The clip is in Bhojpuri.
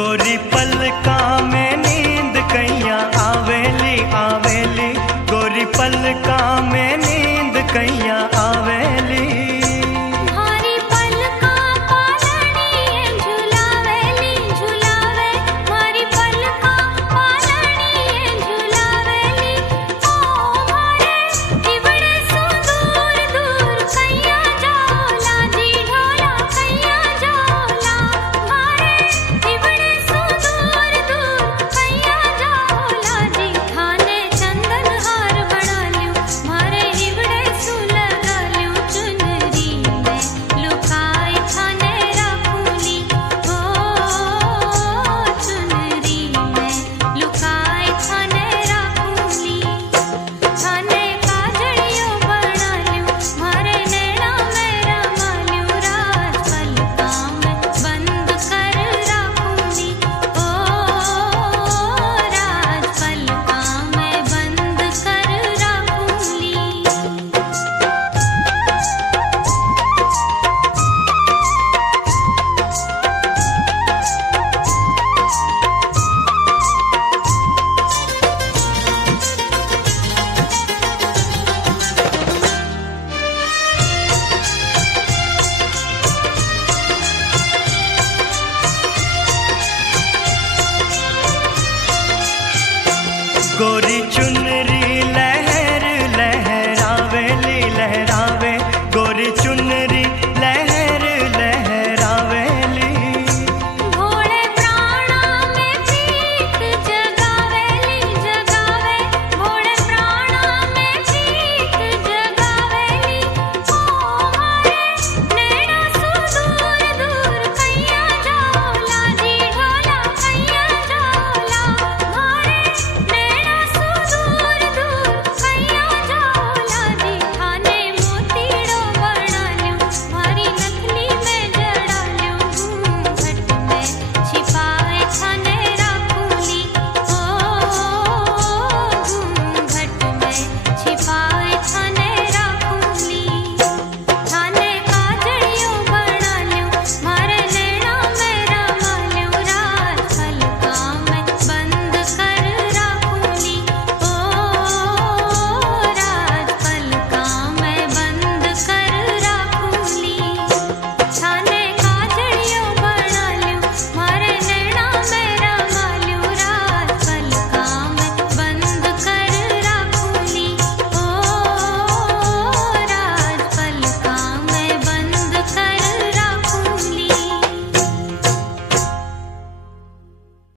गोरी पलका में नींद कैया आवेली आवेली, गोरी पलका में नींद कैया आवेली। मारी पलका पालनी झुलावेली झुलावे, मारी पलका पालनी झुलावेली। ओ मारे इवड़े सो दूर दूर कैया जाला जी ढोला कैया जाला, मारे इवड़े सो दूर दूर कैया जाला जी। थाने चंदन हार बना ल्यूं, मारे इवड़े सो लगा ल्यूं चुनरी में लुकाई थाने राखूली। ओ चुनरी में लुकाई थाने राखूली। थाने काजड़ियों बना ल्यूं, मारे नैना में रमा ल्यूं, राज पलका में बंद कर राखूली। ओ राज पलका में बंद कर राखूली। गोरी चुनरी लहर लहरावेली लहरावे, गोरी चुनरी